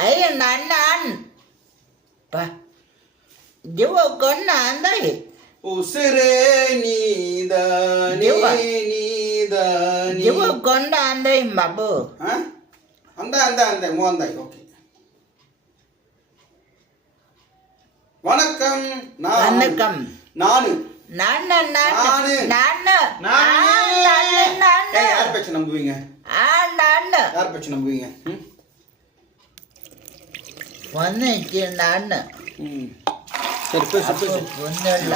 ஐயோ நான் ஜீவ கொண்டாந்தை உசுரே நீதானே நீதானே ஜீவ கொண்டாந்தை பாபு அந்த மோந்தாய் ஓகே. வணக்கம். வணக்கம். நானு யார் பேச்ச நம்புவீங்க? யார் பேச்ச நம்புவீங்க? சரி பேசு. புந்தல்ல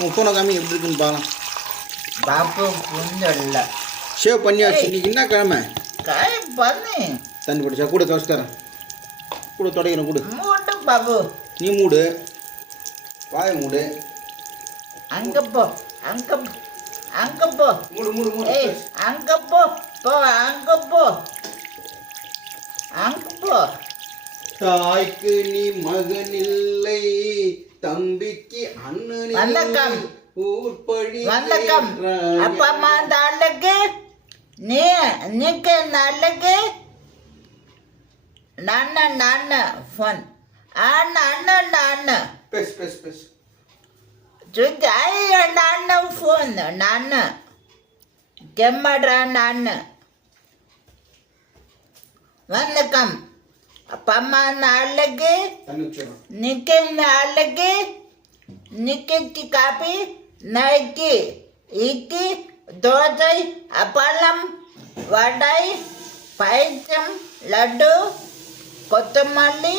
உன் ஃபோனை காமி எப்படி இருக்குன்னு பாக்கலாம். பாப்பு புந்தல்ல ஷேவ் பண்ணியாச்சு. இன்னைக்கு என்ன கிழமை? கை பண்ணி தண்ணி பிடிச்சா கூட துவச்சித்தரேன். கூட துடைக்கிறேன். கூட மூடு பாபு. நீ மூடு, வாய மூடு. அங்க போ மூடு. ஏய் அங்க போ தாய்க்கு நீ மகனில்லை, தம்பிக்கு அண்ணன். வணக்கம். ஊர்பழி வணக்கம். அப்பா அம்மா நாளைக்கு நீக்கு நாளைக்கு நான் ஃபோன் நான் பேசு. நான் ஃபோன் நான் கெம்மடா நான். வணக்கம். அப்பா அம்மா நாளைக்கு நிக்க நாளைக்கு நிக்கி காப்பி நைக்கு இட்லி தோசை அப்பளம் வடை பாயசம் லட்டு கொத்தமல்லி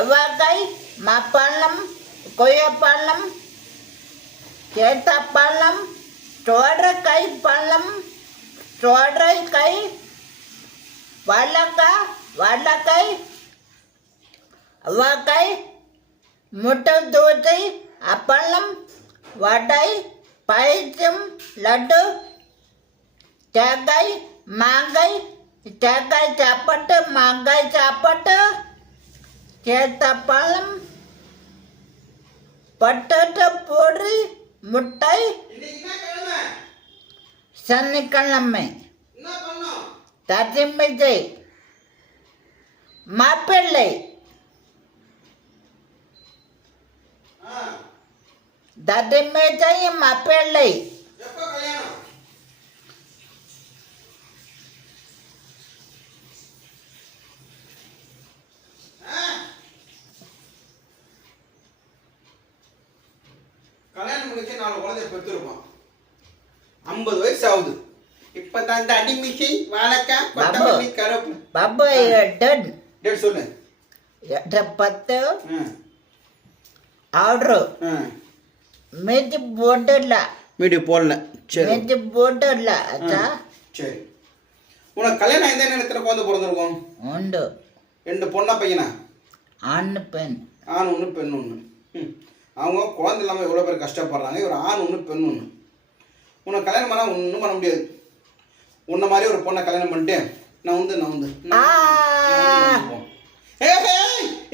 அவக்காய் மாப்பழம் கொய்யாப்பழம் சேத்தாப்பழம் சோடக்காய் பழம் சோடக்காய் வாழைக்காய் அவக்காய் முட்டை தோசை அப்பளம் வடை பாயசம் லட்டு தேங்காய் மாங்காய் சாப்பாட்டு மாங்காய் சாப்பாட்டு சேத்தப்பழம் பட்டாட்டா பொரி முட்டை. சனிக்கிழமை தட்டிமிச்சை மாப்பிள்ளை தட்டிமிச்சை மாப்பிள்ளை. கல்யாணம் முடிச்சு 4 குழந்தை பெற்றிருப்பான். 50 வயசு ஆகுது. இப்பதான் இந்த அடிமிஷை வாழைக்காய் கொத்தமல்லி கருப்பு. பாபு டேட் சொல்லு. 10 ஆர்டர் மீதி போடல. சரி மீதி போடல. சரி. உனக்கு கல்யாணம் எந்த நேரத்தில் குழந்தை பிறந்திருக்கும்? உண்டு. 2 பொண்ணா பையனா? ஆண் பெண். ஆண் ஒன்று பெண் ஒன்று. அவங்க குழந்தை இல்லாமல் எவ்வளோ பேர் கஷ்டப்படுறாங்க. ஒரு ஆண் ஒன்று பெண் ஒன்று. உனக்கு கல்யாணம் பண்ணால் ஒன்றும் பண்ண முடியாது. உன்ன மாதிரி ஒரு பொண்ணை கல்யாணம் பண்ணிட்டு நான் வந்து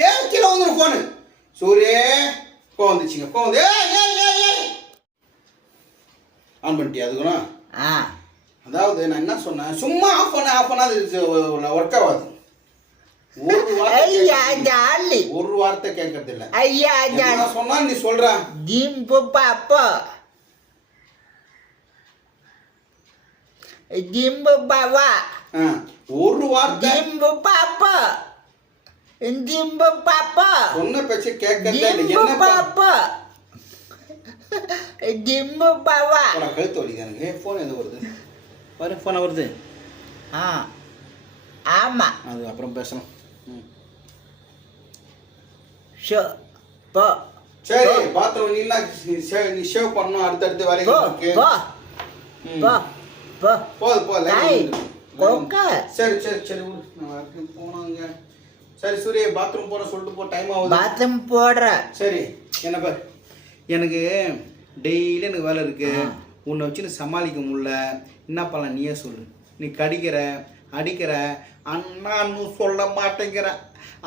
ஏ கீழே வந்துடும் ஃபோனு. சூரிய கோ வந்துச்சுங்க. கோ வந்து ஆன் பண்ணிட்டியா? அதுக்குறோம். அதாவது நான் என்ன சொன்னேன், சும்மா ஆஃப் பண்ணா அது ஒர்க் ஆகாது. ஒரு வார்த்தை கேட்கறது இல்ல. சொன்னா நீ சொல்ற ஒரு வார்த்தை சொன்ன பேச்சு கேட்கறது கழுத்து வலி எனக்கு. போன் எது வருது பாரு. போன வருது. ஆமா அது அப்புறம் பேசலாம். சரி பாத்ரூம் நீ ஷேவ் பண்ணணும். அடுத்தடுத்து வேலைக்கு சரி போனாங்க. சரி சூரிய பாத்ரூம் போட சொல்லிட்டு போ. டைம் ஆகுது. பாத்ரூம் போடுற. சரி என்ன பாரு, எனக்கு டெய்லி எனக்கு வேலை இருக்கு. உன்னை வச்சு சமாளிக்க முடியல. என்ன பண்ணலாம் நீயே சொல்லு. நீ கடிக்கிற அடிக்கிற, அண்ணான்னு சொல்ல மாட்டேங்கிற.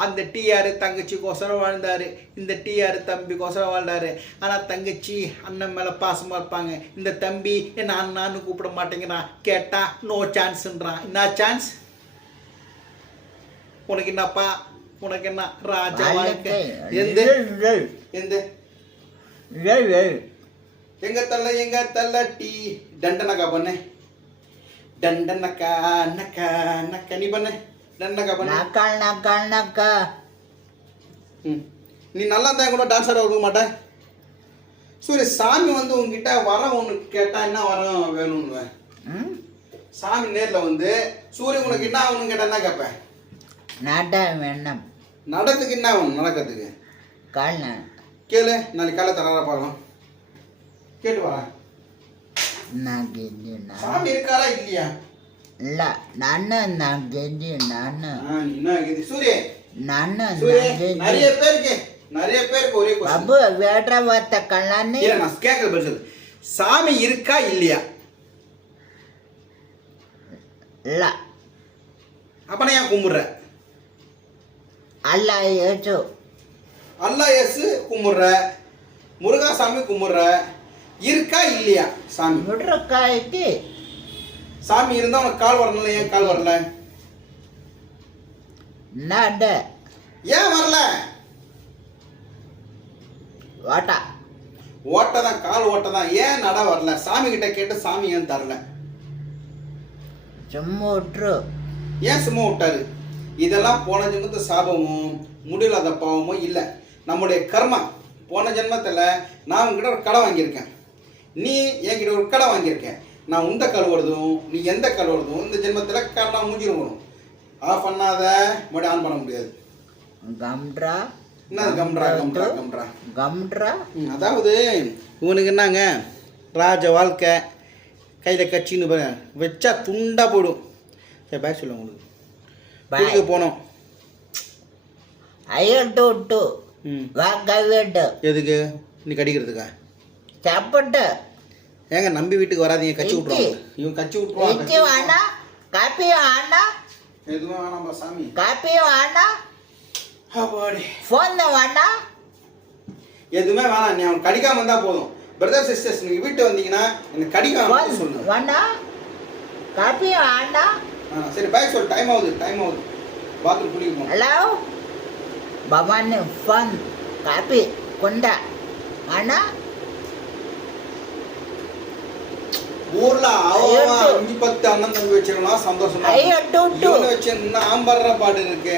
அந்த டிஆர் தங்கச்சிக்கோசரம் வாழ்ந்தாரு, இந்த டிஆர் தம்பிக்கோசரம் வாழ்ந்தாரு. ஆனால் தங்கச்சி அண்ணன் மேலே பாசமாக இருப்பாங்க. இந்த தம்பி என்ன அண்ணான்னு கூப்பிட மாட்டேங்கிறான். கேட்டால் நோ சான்ஸுன்றான். என்ன சான்ஸ் உனக்கு? என்னப்பா உனக்கு என்ன ராஜா வாழ்க்கை வாழ்க்கை எந்த இழல், எந்த இழல். எங்க தள்ள டீ டண்டனக்கா பண்ணு டண்டனக்கா நக்கா நக்கா நீ பண்ணு டண்டனக்கா பண்ணு நக்கால் நக்கால் நக்கா. ம். நீ நல்லா இருந்தா கூட டான்ஸ் ஆட கொடுக்க மாட்டேன் சூரிய சாமி வந்து உங்ககிட்ட வரம் ஒன்று கேட்டா என்ன வரம் வேணும்னு ம்? சாமி நேரில் வந்து சூரிய உனக்கு என்ன ஆகணும்னு கேட்டா என்ன கேட்பேன் நட வேணும் நடத்துக்கு என்ன ஆகணும் நடக்கிறதுக்கு கால் கேளு நாளைக்கு காலை தராரா பார்க்கலாம் கேட்டு வரேன் நான் கெஞ்சி சாமி இருக்காரா இல்லையா இல்ல நான் கெஞ்சி நீ என்ன கேது சூரிய நான் சூரிய கெஞ்சி நிறைய பேருக்கு ஒரே question. பாபு வேட்ற வார்த்த கல்லானே இல்ல நான் கேட்கற பதில் சொல்லு சாமி இருக்கா இல்லையா இல்ல அப்ப ஏன் கும்பிடுற அல்ல ஏசு அல்லா இயேசு கும்பிடுற முருகா சாமி கும்பிடுற இருக்கா இல்லையா சாமி முடுறக்காய்க்கு சாமி இருந்தா உனக்கு கால் வரல ஏன் கால் வரல நட ஏன் வரல வாட்டா ஓட்டதான் கால் ஓட்டதான் ஏன் நட வரல சாமி கிட்ட கேட்டு சாமி ஏன் தரல சும்மா விட்டுரு ஏன் சும்மா விட்டாரு இதெல்லாம் போன ஜென்மத்து சாபமும் முடியலாத பாவமும் இல்லை நம்முடைய கர்மா போன ஜென்மத்தில் நான் உங்ககிட்ட ஒரு கடை வாங்கியிருக்கேன் நீ என்கிட்ட ஒரு கடை வாங்கியிருக்கேன் நான் உந்த கழுவுறதும் நீ எந்த கழுவுறதும் இந்த ஜென்மத்தில் கடை மூஞ்சிரும் வரும் ஆஃப் பண்ணாத மறுபடியும் ஆன் பண்ண முடியாது கம்ட்ரா என்ன கம்ட்ரா கம்ட்ரா கம்ட்ரா கம்ட்ரா அதாவது இவனுக்கு என்னங்க ராஜ வாழ்க்கை கையில் கட்சின்னு வச்சா துண்டா போயிடும் சரி பாய் சொல்லுங்க உங்களுக்கு வீட்டுக்கு போனோம் ஐயட்டு விட்டு வாங்க வீட்டு எதுக்கு நீ கடிக்கிறதுக்கா சாப்பிட்டு ஏங்க நம்பி வீட்டுக்கு வராதீங்க கட்சி விட்ருவாங்க இவன் கட்சி விட்ருவாங்க இஞ்சி வேணா காப்பி வேணா எதுவும் வேணாம்பா சாமி காப்பி வேணா அப்பாடி ஃபோன் வேணா எதுவுமே வேணாம் நீ அவன் கடிக்காம இருந்தா போதும் பிரதர் சிஸ்டர்ஸ் நீங்க வீட்டு வந்தீங்கன்னா எனக்கு கடிக்காம ஃபோன் சொல்லுங்க வேணா காப்பி வேணா சரி பாய் சொல்லு டைம் ஆகுது பாத்ரூம் குளிக்க போகணும் ஹலோ பவானி ஃபோன் காப்பி கொண்டா வேணா ஊர்ல அவன் 5-10 அண்ணன் தம்பி வச்சிருக்கலாம் சந்தோஷமா வச்சிருந்தா ஆம்பர்ற பாடு இருக்கு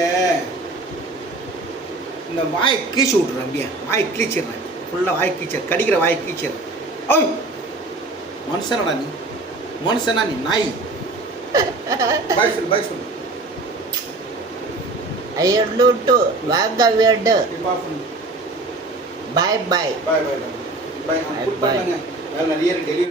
இந்த வாயை கீச்சு விட்டுறேன் அப்படியே வாயை கீச்சிடுறேன் ஃபுல்லாக வாயை கீச்ச கடிக்கிற வாயை கீச்சிடுறேன் ஓய் மனுஷனடா நீ மனுஷனா நீ நாய் பாய் சொல்லு ஐயட்டு வாங்க வீடு பாய் பாய் பாய் பாய் பாய் பாய் வேலை நிறைய டெலிவரி